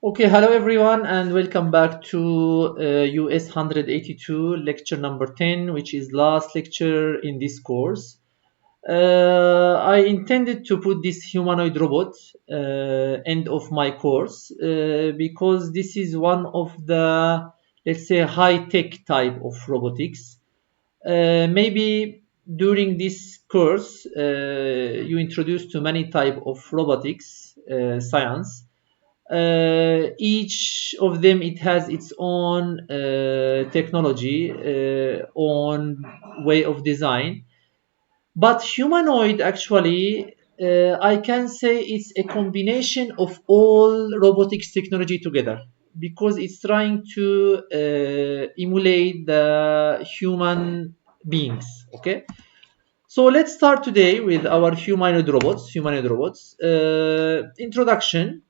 Okay, hello everyone, and welcome back to US 182 lecture number 10, which is last lecture in this course. I intended to put this humanoid robot end of my course because this is one of the, let's say, high-tech type of robotics. Maybe during this course, you introduced to many type of robotics science. Each of them it has its own technology, own way of design. But humanoid actually, I can say it's a combination of all robotics technology together because it's trying to emulate the human beings. Okay, so let's start today with our humanoid robots. Humanoid robots. Introduction.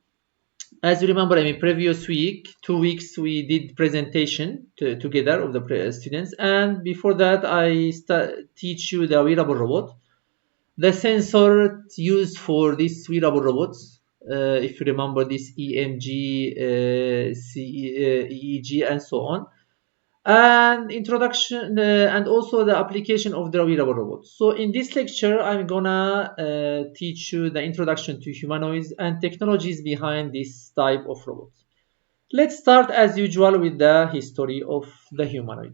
As you remember, I mean, previous week, 2 weeks, we did presentation together of the students, and before that, I teach you the wearable robot, the sensor used for these wearable robots. If you remember this EMG, EEG, and so on, and introduction and also the application of the wearable robot. So in this lecture, I'm gonna teach you the introduction to humanoids and technologies behind this type of robot. Let's start as usual with the history of the humanoid.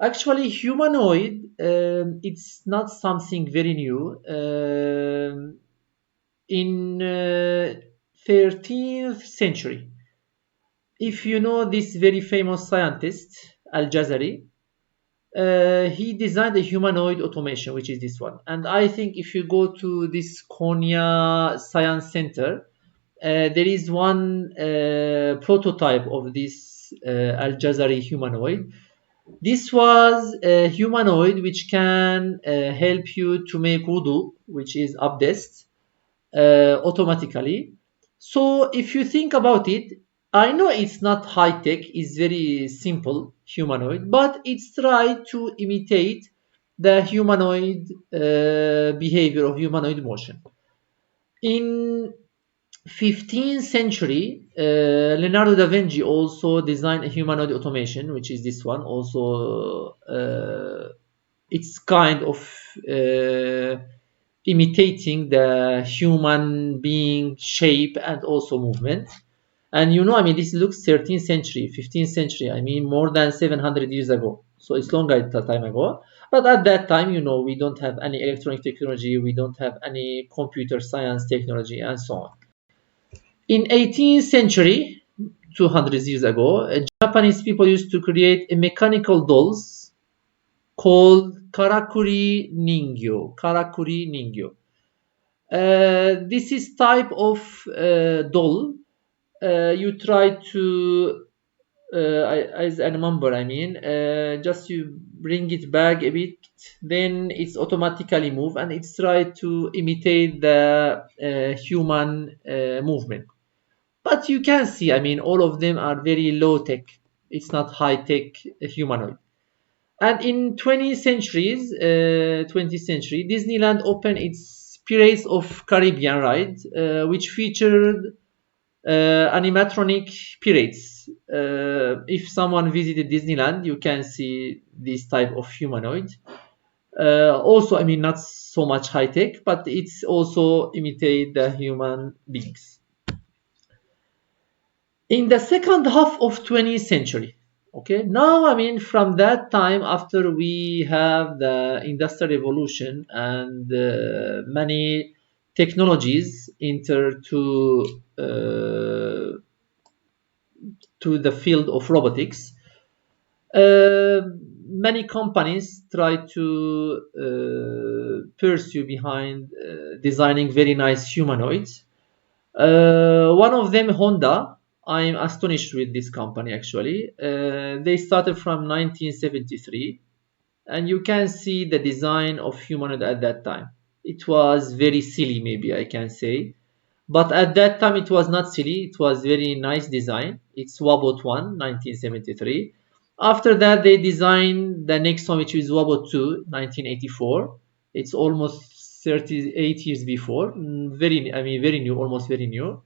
Actually, humanoid, it's not something very new. In 13th century, if you know this very famous scientist, Al-Jazari, he designed a humanoid automation, which is this one. And I think if you go to this Konya Science Center, there is one prototype of this Al-Jazari humanoid. This was a humanoid which can help you to make wudu, which is abdest, automatically. So if you think about it, I know it's not high tech, it's very simple humanoid, but it's tried to imitate the humanoid behavior of humanoid motion. In 15th century, Leonardo da Vinci also designed a humanoid automation, which is this one. Also, it's kind of uh, imitating the human being shape and also movement. And you know, I mean, this looks 13th century, 15th century. I mean, more than 700 years ago. So it's longer time ago. But at that time, you know, we don't have any electronic technology, we don't have any computer science technology, and so on. In 18th century, 200 years ago, Japanese people used to create a mechanical dolls called karakuri ningyo. Karakuri ningyo. This is type of doll. You try to, as I remember, I mean, just you bring it back a bit, then it's automatically move and it's try to imitate the human movement. But you can see, I mean, all of them are very low tech. It's not high tech humanoid. And in 20th century, Disneyland opened its Pirates of Caribbean ride, which featured animatronic pirates. If someone visited Disneyland, you can see this type of humanoid. Also, I mean, not so much high tech, but it's also imitate the human beings. In the second half of 20th century, okay, now I mean from that time after we have the industrial revolution and many technologies enter to the field of robotics, uh, many companies try to pursue behind designing very nice humanoids. One of them, Honda. I'm astonished with this company actually. They started from 1973, and you can see the design of humanoid at that time. It was very silly, maybe I can say, but at that time it was not silly. It was very nice design. It's Wabot 1, 1973. After that, they designed the next one, which is Wabot 2, 1984. It's almost 38 years before. Very, I mean, very new, almost very new.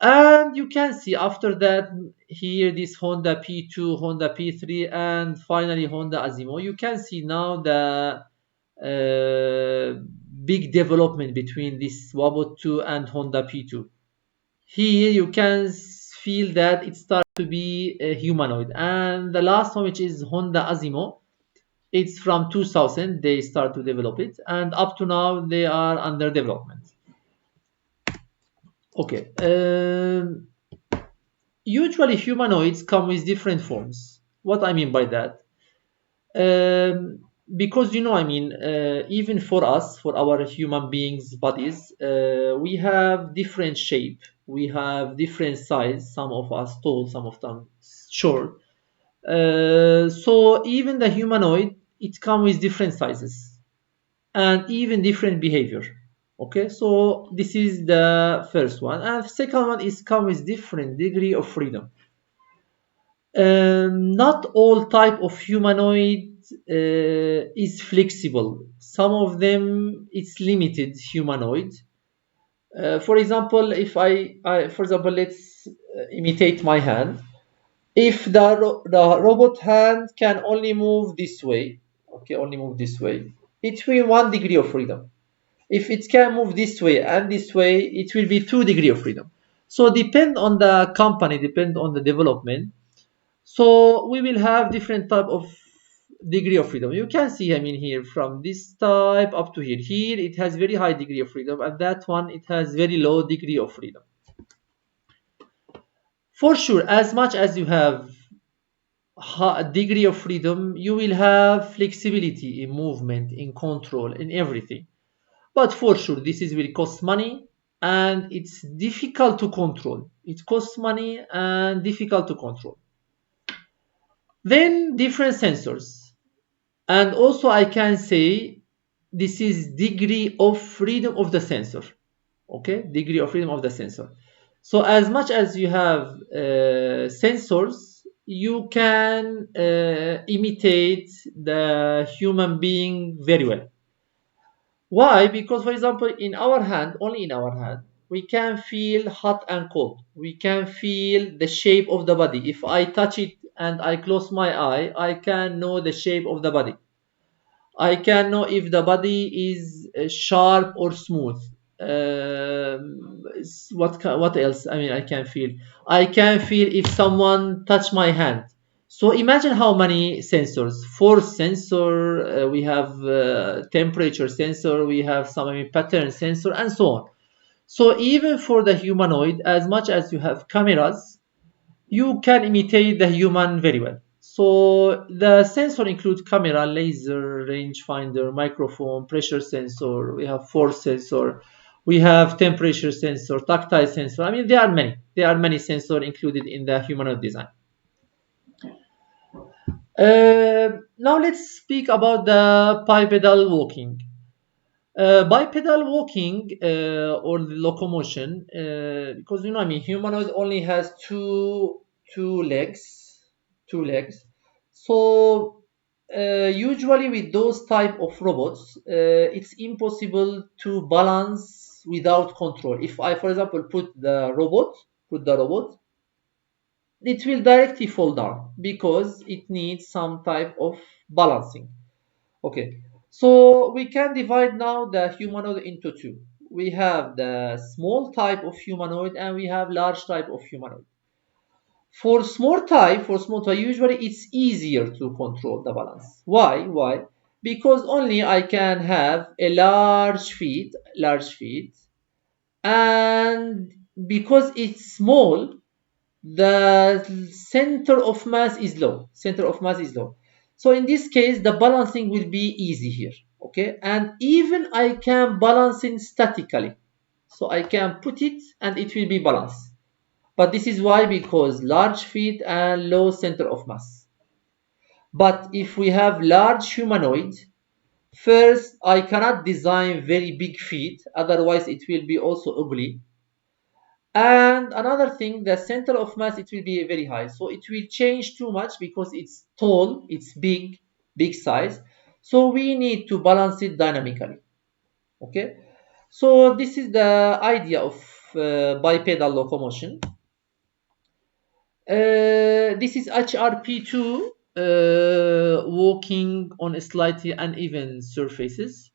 And you can see after that here this Honda P2, Honda P3, and finally Honda Asimo. You can see now the big development between this Wabot 2 and Honda P2. Here you can feel that it starts to be a humanoid. And the last one, which is Honda Asimo, it's from 2000 they start to develop it, and up to now they are under development. Okay. Usually humanoids come with different forms. What I mean by that? Because even for us, for our human beings' bodies, we have different shape, we have different size. Some of us tall, some of them short. So even the humanoid, it comes with different sizes and even different behavior. Okay, so this is the first one, and the second one is come with different degree of freedom. Not all type of humanoid is flexible. Some of them it's limited humanoid. For example, if for example, let's imitate my hand. If the robot hand can only move this way, okay, only move this way, it will 1 degree of freedom. If it can move this way and this way, it will be 2 degree of freedom. So depend on the company, depend on the development. So we will have different type of degree of freedom. You can see, here from this type up to here. Here it has very high degree of freedom, and that one it has very low degree of freedom. For sure, as much as you have a degree of freedom, you will have flexibility in movement, in control, in everything. But for sure, this is will cost money and it's difficult to control. It costs money and difficult to control. Then different sensors. And also I can say this is degree of freedom of the sensor. Okay, degree of freedom of the sensor. So as much as you have sensors, you can imitate the human being very well. Why? Because for example, in our hand, only in our hand, we can feel hot and cold. We can feel the shape of the body. If I touch it and I close my eye, I can know the shape of the body. I can know if the body is sharp or smooth. What else? I can feel. I can feel if someone touch my hand. So imagine how many sensors. Force sensor. We have temperature sensor. We have some pattern sensor and so on. So even for the humanoid, as much as you have cameras, you can imitate the human very well. So the sensor includes camera, laser, rangefinder, microphone, pressure sensor. We have force sensor. We have temperature sensor, tactile sensor. There are many. There are many sensors included in the humanoid design. Now let's speak about the bipedal walking. Bipedal walking or locomotion, because humanoid only has two legs, two legs. So usually with those type of robots, it's impossible to balance without control. If I, for example, put the robot, it will directly fall down because it needs some type of balancing. Okay, so we can divide now the humanoid into two. We have the small type of humanoid and we have large type of humanoid. For small type, usually it's easier to control the balance. Why? Why? Because only I can have a large feet, and because it's small, the center of mass is low. Center of mass is low. So in this case, the balancing will be easy here. Okay, and even I can balance it statically. So I can put it and it will be balanced. But this is why, because large feet and low center of mass. But if we have large humanoid, first I cannot design very big feet, otherwise it will be also ugly. And another thing, the center of mass, it will be very high. So it will change too much because it's tall, it's big size. So we need to balance it dynamically. Okay. So this is the idea of bipedal locomotion. This is HRP2 walking on slightly uneven surfaces.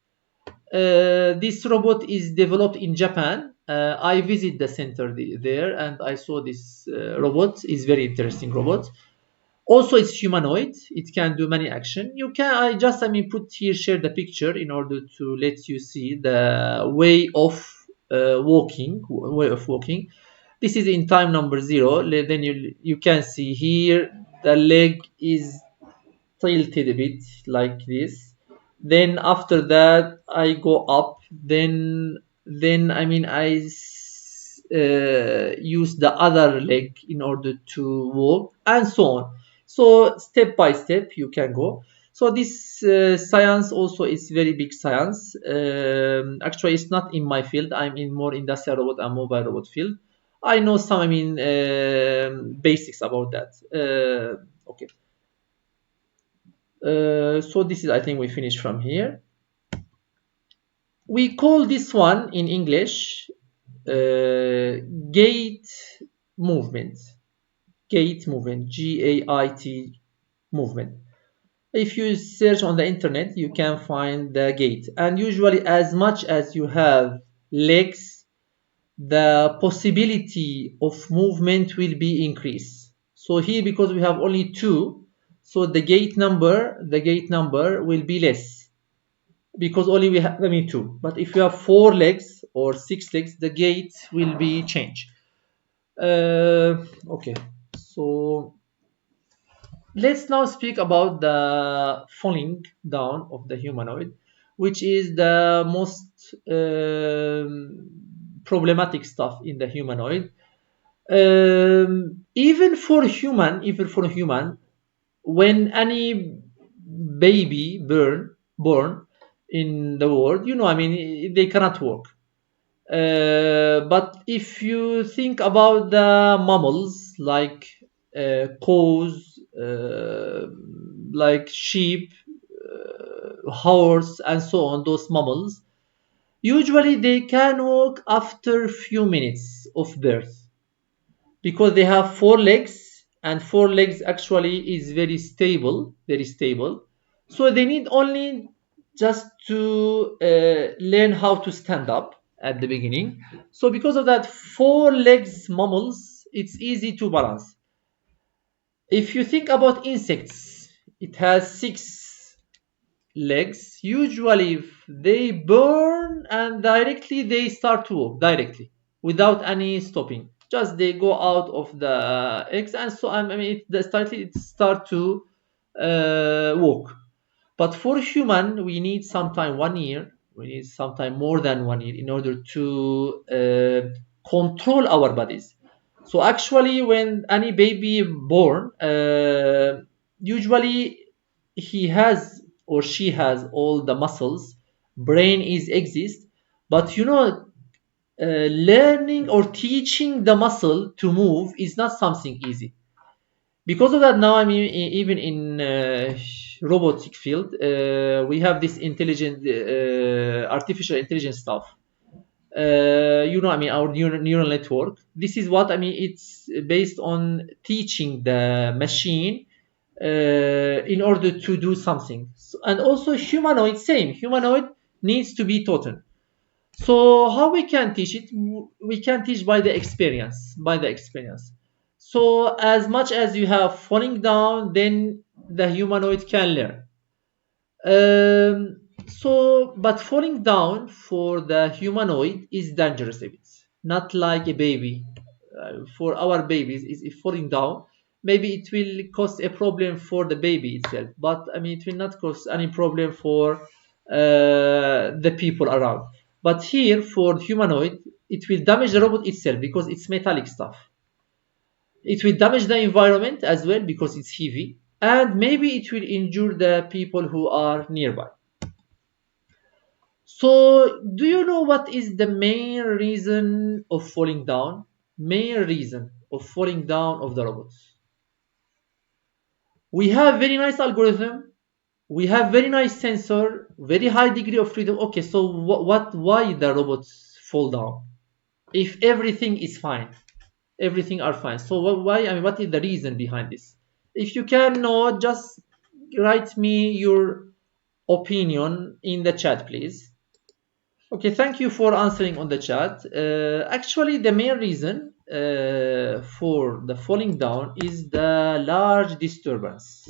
This robot is developed in Japan. I visit the center there and I saw this robot. It's very interesting robot. Also, it's humanoid. It can do many action. You can put here, share the picture in order to let you see the way of walking. This is in time number 0. Then you can see here the leg is tilted a bit like this. Then after that I go up. Then use the other leg in order to walk and so on. So step by step you can go. So this science also is very big science. Actually, it's not in my field. I'm in more industrial robot and mobile robot field. I know some basics about that. Okay. So this is, I think we finished from here. We call this one in English gait movement. Gait movement, G-A-I-T movement. If you search on the internet, you can find the gait. And usually, as much as you have legs, the possibility of movement will be increased. So here, because we have only 2, so the gait number will be less because only we have 2. But if you have 4 legs or 6 legs, the gait will be changed. Okay, so let's now speak about the falling down of the humanoid, which is the most problematic stuff in the humanoid. Even for human, when any baby born in the world, they cannot walk. But if you think about the mammals like cows, like sheep, horse, and so on, those mammals, usually they can walk after few minutes of birth because they have 4 legs, and 4 legs actually is very stable, very stable. So they need only just to learn how to stand up at the beginning. So because of that, 4 legs mammals, it's easy to balance. If you think about insects, it has 6 legs. Usually if they burn and directly they start to walk directly without any stopping. Just they go out of the eggs, and so it start to walk. But for human, we need sometime 1 year. We need sometime more than 1 year in order to control our bodies. So actually, when any baby born, usually he has or she has all the muscles, brain is exist, but learning or teaching the muscle to move is not something easy. Because of that, now even in robotic field, we have this intelligent artificial intelligence stuff. Our neural network. This is what it's based on teaching the machine in order to do something. And also humanoid, same. Humanoid needs to be taught. So how we can teach it? We can teach by the experience. So as much as you have falling down, then the humanoid can learn. But falling down for the humanoid is dangerous a bit. Not like a baby. For our babies, if falling down, maybe it will cause a problem for the baby itself. But it will not cause any problem for the people around. But here, for humanoid, it will damage the robot itself because it's metallic stuff. It will damage the environment as well because it's heavy, and maybe it will injure the people who are nearby. So, do you know what is the main reason of falling down? Main reason of falling down of the robots. We have very nice algorithm. We have very nice sensor, very high degree of freedom. Okay, so why the robots fall down? if everything is fine, everything are fine. So why? I mean, what is the reason behind this? If you can know, just write me your opinion in the chat, please. Okay, thank you for answering on the chat. Actually, the main reason for the falling down is the large disturbance.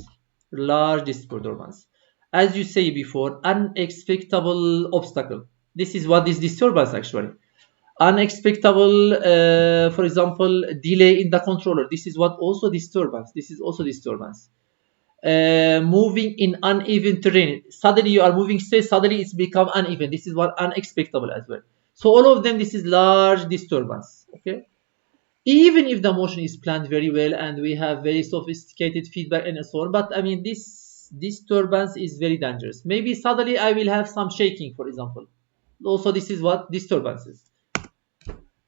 Large disturbance. As you say before, unexpectable obstacle. This is what is disturbance actually. Unexpectable, for example, delay in the controller. This is what also disturbance. This is also disturbance. Moving in uneven terrain. Suddenly you are moving straight, suddenly it's become uneven. This is what unexpected as well. So all of them, this is large disturbance. Okay. Even if the motion is planned very well and we have very sophisticated feedback and so on, but I mean this disturbance is very dangerous. Maybe suddenly I will have some shaking, for example. Also, this is what disturbances.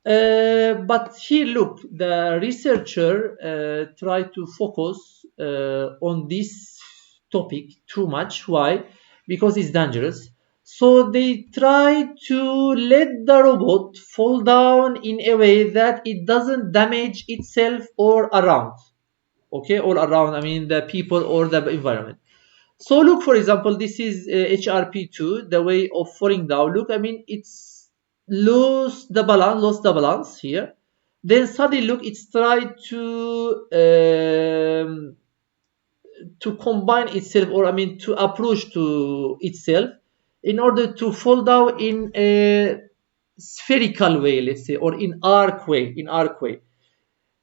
But here, look, the researcher tried to focus on this topic too much. Why? Because it's dangerous. So they try to let the robot fall down in a way that it doesn't damage itself or around. Okay, all around. I mean the people or the environment. So look, for example, this is HRP2, the way of falling down. Look, I mean, it's lost the balance here. Then suddenly, look, it's tried to combine itself, or I mean, to approach to itself in order to fall down in a spherical way, let's say, or in arc way,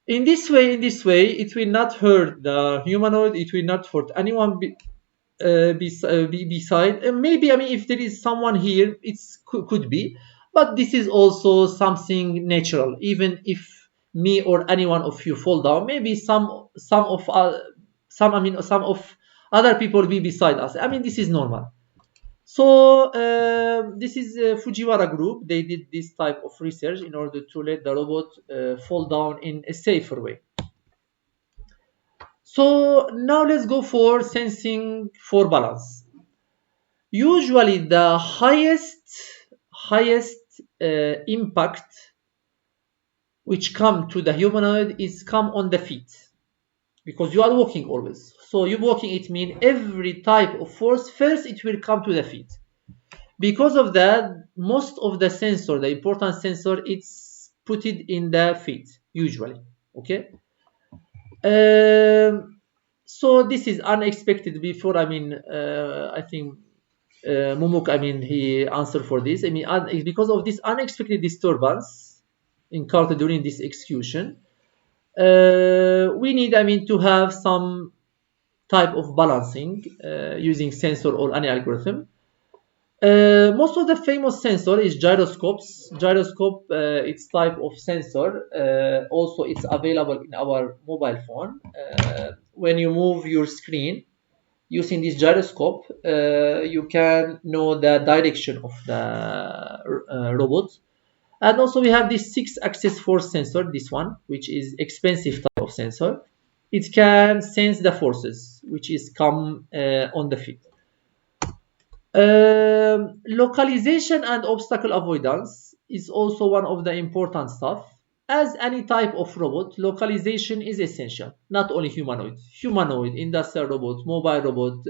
in this way, it will not hurt the humanoid. It will not hurt anyone beside. Maybe, I mean, if there is someone here, it could be, but this is also something natural. Even if me or any one of you fall down, maybe some of other people will be beside us. I mean, this is normal. So this is Fujiwara group. They did this type of research in order to let the robot fall down in a safer way. So now let's go for sensing for balance. Usually the highest impact which come to the humanoid is come on the feet, because you are walking always. So you walking, it means every type of force first it will come to the feet. Because of that, most of the sensor, the important sensor, it's put it in the feet usually. Okay. So this is unexpected before. I mean, I think Mumuk, I mean, he answered for this. I mean, because of this unexpected disturbance encountered during this execution, we need, I mean, to have some type of balancing using sensor or any algorithm. Most of the famous sensor is gyroscopes. Gyroscope, it's type of sensor. Also, it's available in our mobile phone. When you move your screen using this gyroscope, you can know the direction of the robot. And also we have this 6-axis force sensor, this one, which is expensive type of sensor. It can sense the forces which is come on the feet. Localization and obstacle avoidance is also one of the important stuff. As any type of robot, localization is essential. Not only humanoid, industrial robot, mobile robot,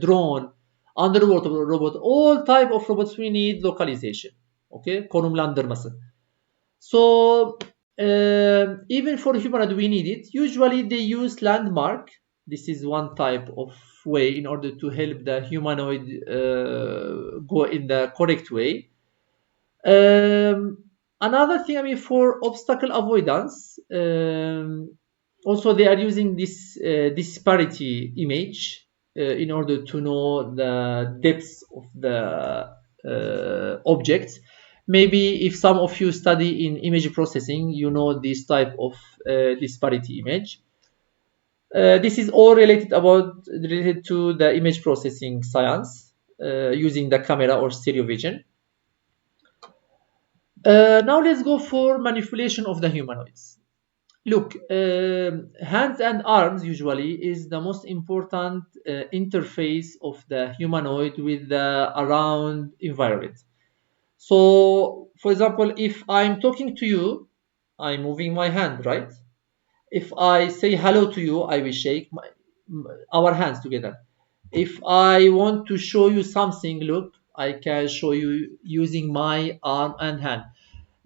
drone, underwater robot, all type of robots we need localization. Okay, konumlandırması. So even for humanoid we need it. Usually they use landmark. This is one type of way in order to help the humanoid go in the correct way. Another thing, I mean, for obstacle avoidance, also they are using this disparity image in order to know the depths of the objects. Maybe if some of you study in image processing, you know this type of disparity image. This is all related to the image processing science using the camera or stereo vision. Now let's go for manipulation of the humanoids. Look, hands and arms usually is the most important interface of the humanoid with the around environment. So, for example, if I'm talking to you, I'm moving my hand, right? If I say hello to you, I will shake our hands together. If I want to show you something, look, I can show you using my arm and hand.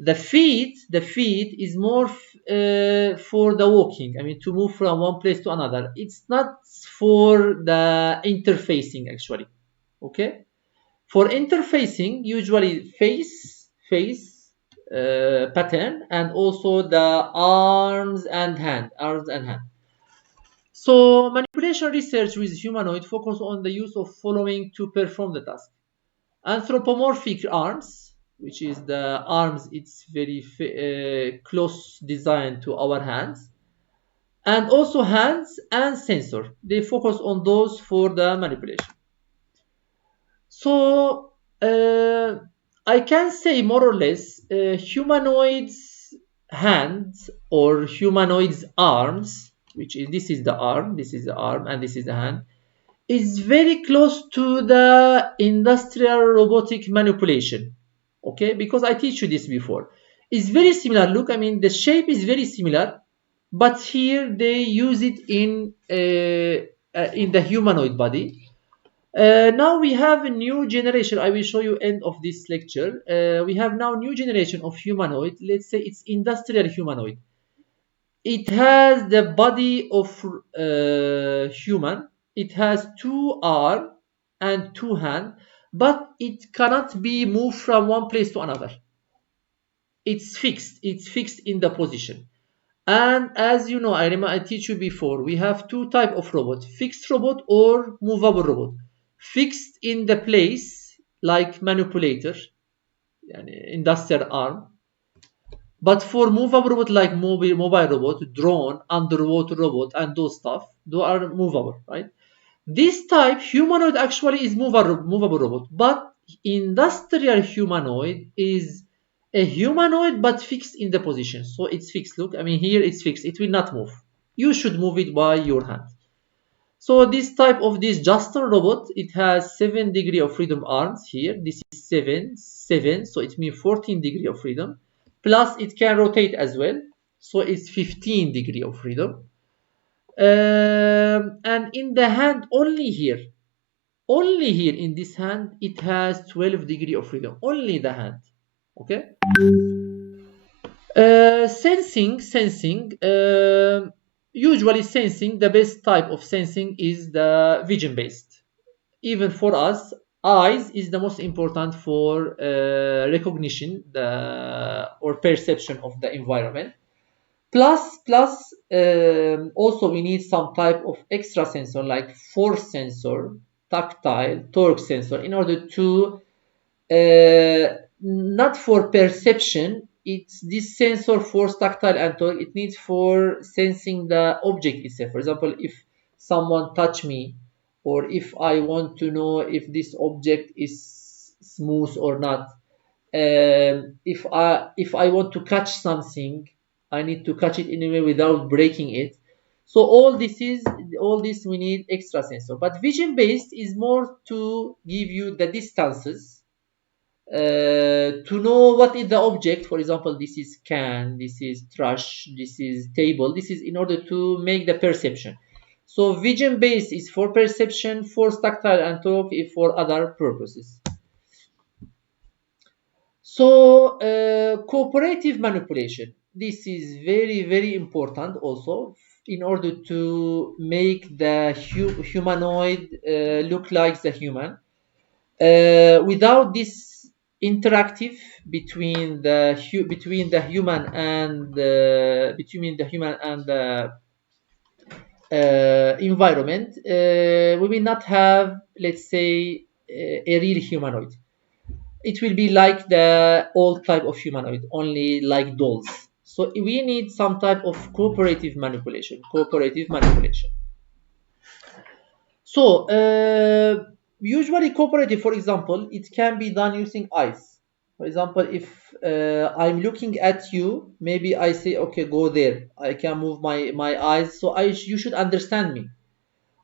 The feet is more for the walking. I mean, to move from one place to another. It's not for the interfacing actually. Okay. For interfacing, usually face pattern, and also the arms and hand. So manipulation research with humanoid focus on the use of following to perform the task. Anthropomorphic arms, which is the arms, it's very close design to our hands, and also hands and sensor. They focus on those for the manipulation. So I can say more or less humanoids hands or humanoids arms, which is this is the arm, and this is the hand, is very close to the industrial robotic manipulation. Okay, because I teach you this before. It's very similar. Look, I mean the shape is very similar, but here they use it in the humanoid body. Now we have a new generation. I will show you end of this lecture. We have now new generation of humanoid. Let's say it's industrial humanoid. It has the body of human. It has two arms and two hands, but it cannot be moved from one place to another. It's fixed. It's fixed in the position. And as you know, I teach you before, we have two type of robot: fixed robot or movable robot. Fixed in the place, like manipulator, yani industrial arm. But for movable robot like mobile robot, drone, underwater robot, and those stuff, those are movable, right? This type humanoid actually is movable robot, but industrial humanoid is a humanoid but fixed in the position. So it's fixed. Look, I mean here it's fixed. It will not move. You should move it by your hand. So this type of this Justin robot, it has 7 degree of freedom arms here. This is 7, so it means 14 degree of freedom. Plus it can rotate as well. So it's 15 degree of freedom. And in the hand, only here in this hand, it has 12 degree of freedom. Only the hand. Okay. Sensing. Usually sensing, the best type of sensing is the vision based. Even for us, eyes is the most important for recognition or perception of the environment. Plus, also we need some type of extra sensor like force sensor, tactile, torque sensor in order to not for perception. It's this sensor, force, tactile, and torque. It needs for sensing the object itself. For example, if someone touch me, or if I want to know if this object is smooth or not. If I want to catch something, I need to catch it in a way without breaking it. So all this we need extra sensor. But vision based is more to give you the distances, to know what is the object. For example, this is can, this is trash, this is table. This is in order to make the perception. So vision based is for perception, for tactile and torque is for other purposes. So cooperative manipulation. This is very important also in order to make the humanoid look like the human. Without this interactive between the human and the environment, we will not have, let's say, a real humanoid. It will be like the old type of humanoid, only like dolls. So we need some type of cooperative manipulation. So usually cooperative, for example, it can be done using eyes. For example, if I'm looking at you, maybe I say, okay, go there. I can move my eyes, so you should understand me.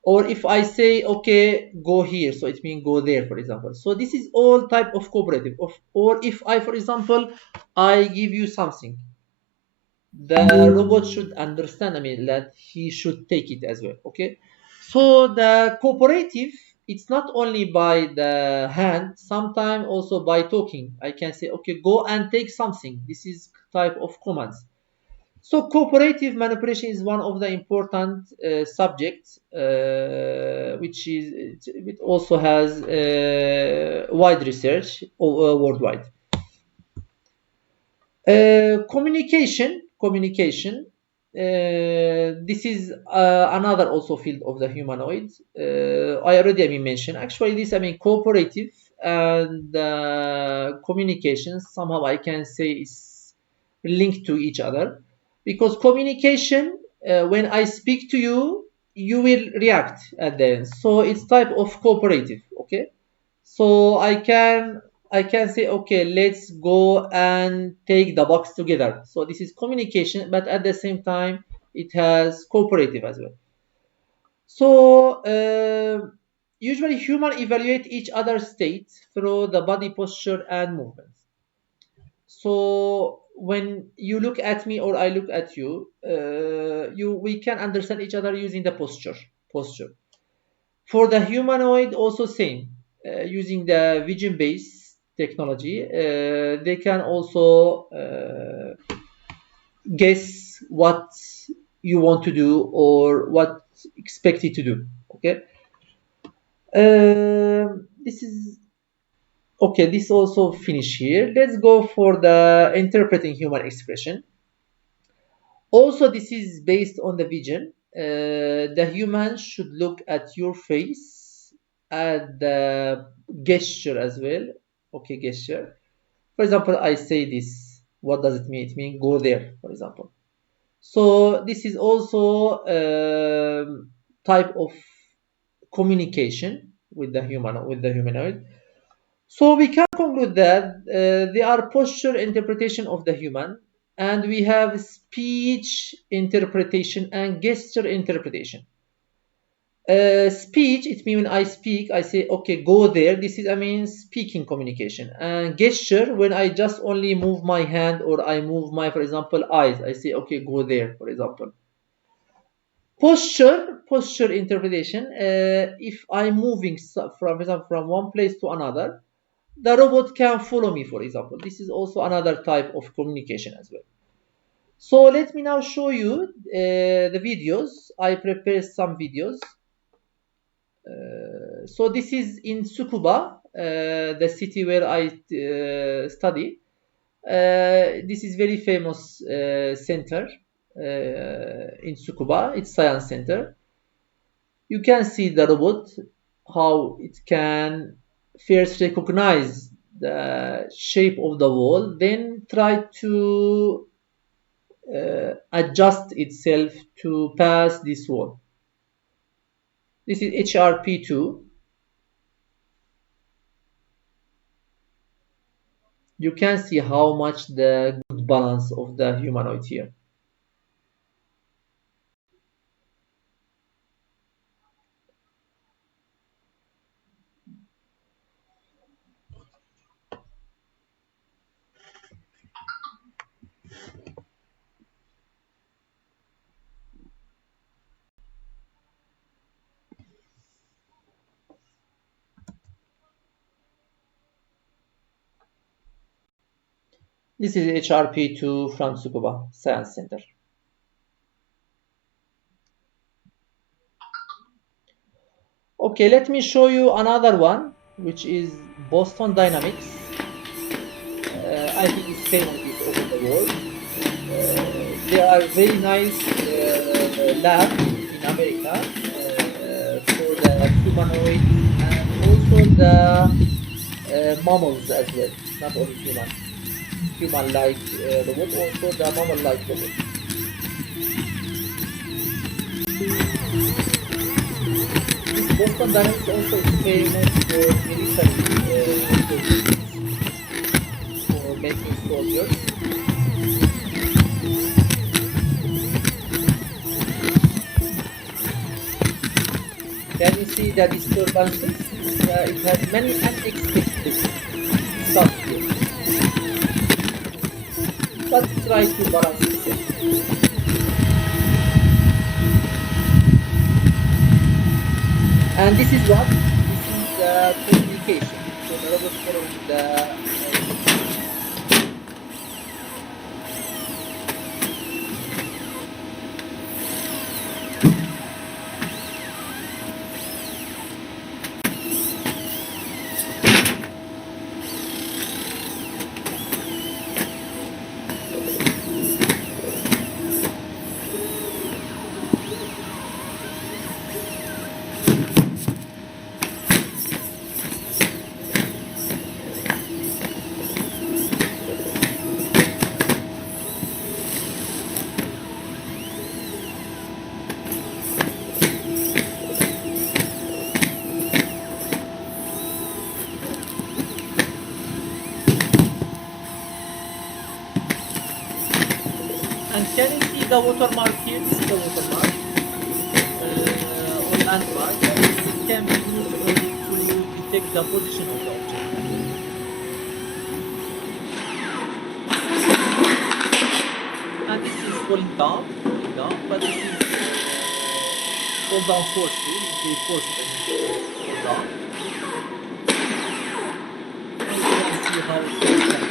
Or if I say, okay, go here, so it means go there, for example. So this is all type of cooperative. Or if I, for example, I give you something, the robot should understand, I mean, that he should take it as well, okay? So the cooperative, it's not only by the hand, sometimes also by talking. I can say, okay, go and take something. This is type of commands. So cooperative manipulation is one of the important subjects, which is it also has wide research worldwide. Communication. This is another also field of the humanoid. I already mentioned. Actually, this cooperative and communication. Somehow I can say is linked to each other because communication. When I speak to you, you will react at the end. So it's type of cooperative. Okay. So I can say, okay, let's go and take the box together. So this is communication, but at the same time, it has cooperative as well. So usually human evaluate each other's state through the body posture and movements. So when you look at me or I look at you, we can understand each other using the posture. For the humanoid, also same. Using the vision-based technology, they can also guess what you want to do or what expected to do. Okay. This is okay. This also finish here. Let's go for the interpreting human expression. Also, this is based on the vision. The human should look at your face and the gesture as well. Okay, gesture. For example, I say this. What does it mean? It means go there, for example. So this is also type of communication with the humanoid. So we can conclude that they are posture interpretation of the human, and we have speech interpretation and gesture interpretation. Speech, it means when I speak, I say, okay, go there. This is, speaking communication. And gesture, when I just only move my hand or I move my, for example, eyes, I say, okay, go there, for example. Posture interpretation, if I'm moving from one place to another, the robot can follow me, for example. This is also another type of communication as well. So let me now show you the videos. I prepared some videos. So this is in Tsukuba, the city where I study. This is very famous center in Tsukuba. It's science center. You can see the robot, how it can first recognize the shape of the wall, then try to adjust itself to pass this wall. This is HRP2. You can see how much the good balance of the humanoid here. This is HRP2 from Tsukuba Science Center. Okay, let me show you another one, which is Boston Dynamics. I think it's famous over the world. There are very nice labs in America for the humanoid and also the mammals as well, not only human-like robot, also the mammal-like robot. Boston Dynamics also is famous for military for making soldiers. see the disturbances. It has many unexpected stuff here. But try to balance itself. And this is what? This is the communication. So the robot following the can you see the watermark here? This is the watermark or landmark. It can be used only to detect the position of the object. And this is falling down, but this is fall down forcefully. They force it to fall down. And you can see how it falls down.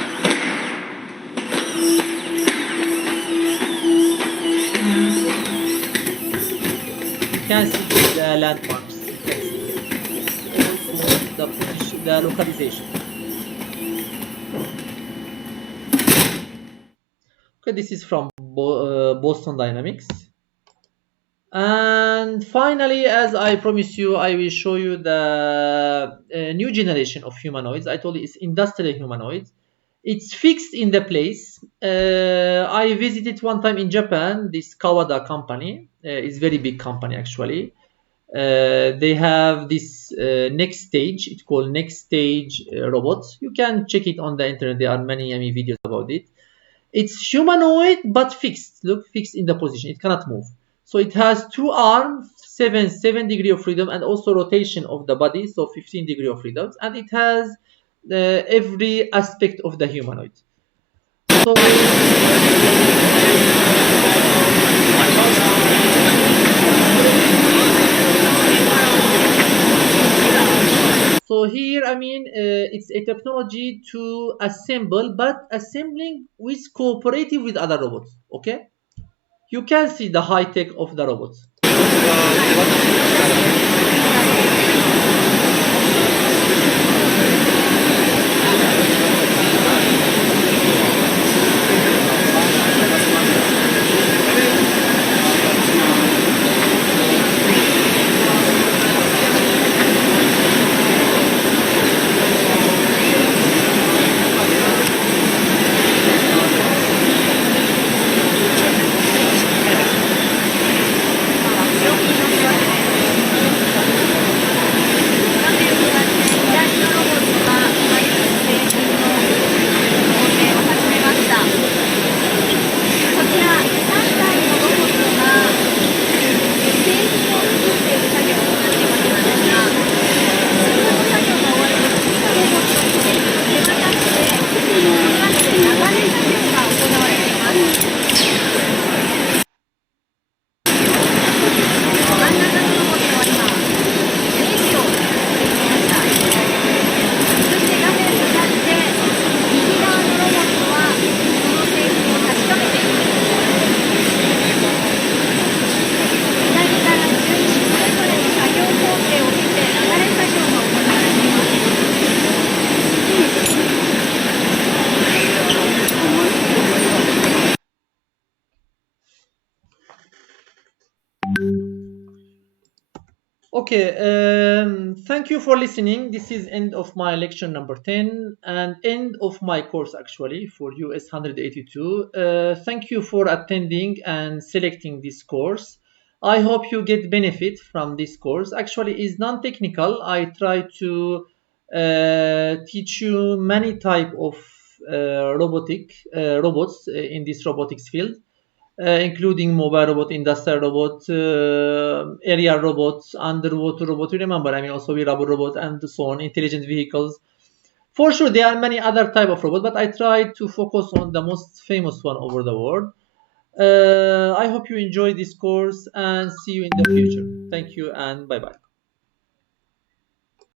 You can see the landmarks. You can see also the position, the localization. Okay, this is from Boston Dynamics. And finally, as I promised you, I will show you the new generation of humanoids. I told you it's industrial humanoids. It's fixed in the place. I visited one time in Japan, this Kawada company. It's a very big company actually. They have this next stage. It's called next stage robots. You can check it on the internet. There are many videos about it. It's humanoid but fixed. Look, fixed in the position. It cannot move. So it has two arms, 7 degree of freedom, and also rotation of the body, so 15 degree of freedom. And it has every aspect of the humanoid. So here, I mean, it's a technology to assemble, but assembling with cooperative with other robots. Okay, you can see the high tech of the robots. Okay, thank you for listening. This is end of my lecture number 10 and end of my course actually for US182. Thank you for attending and selecting this course. I hope you get benefit from this course. Actually, it's non-technical. I try to teach you many type of robots in this robotics field. including mobile robot, industrial robot, aerial robots, underwater robot. You remember, I mean, also wearable robot and so on, intelligent vehicles. For sure, there are many other type of robots, but I tried to focus on the most famous one over the world. I hope you enjoy this course and see you in the future. Thank you and bye bye.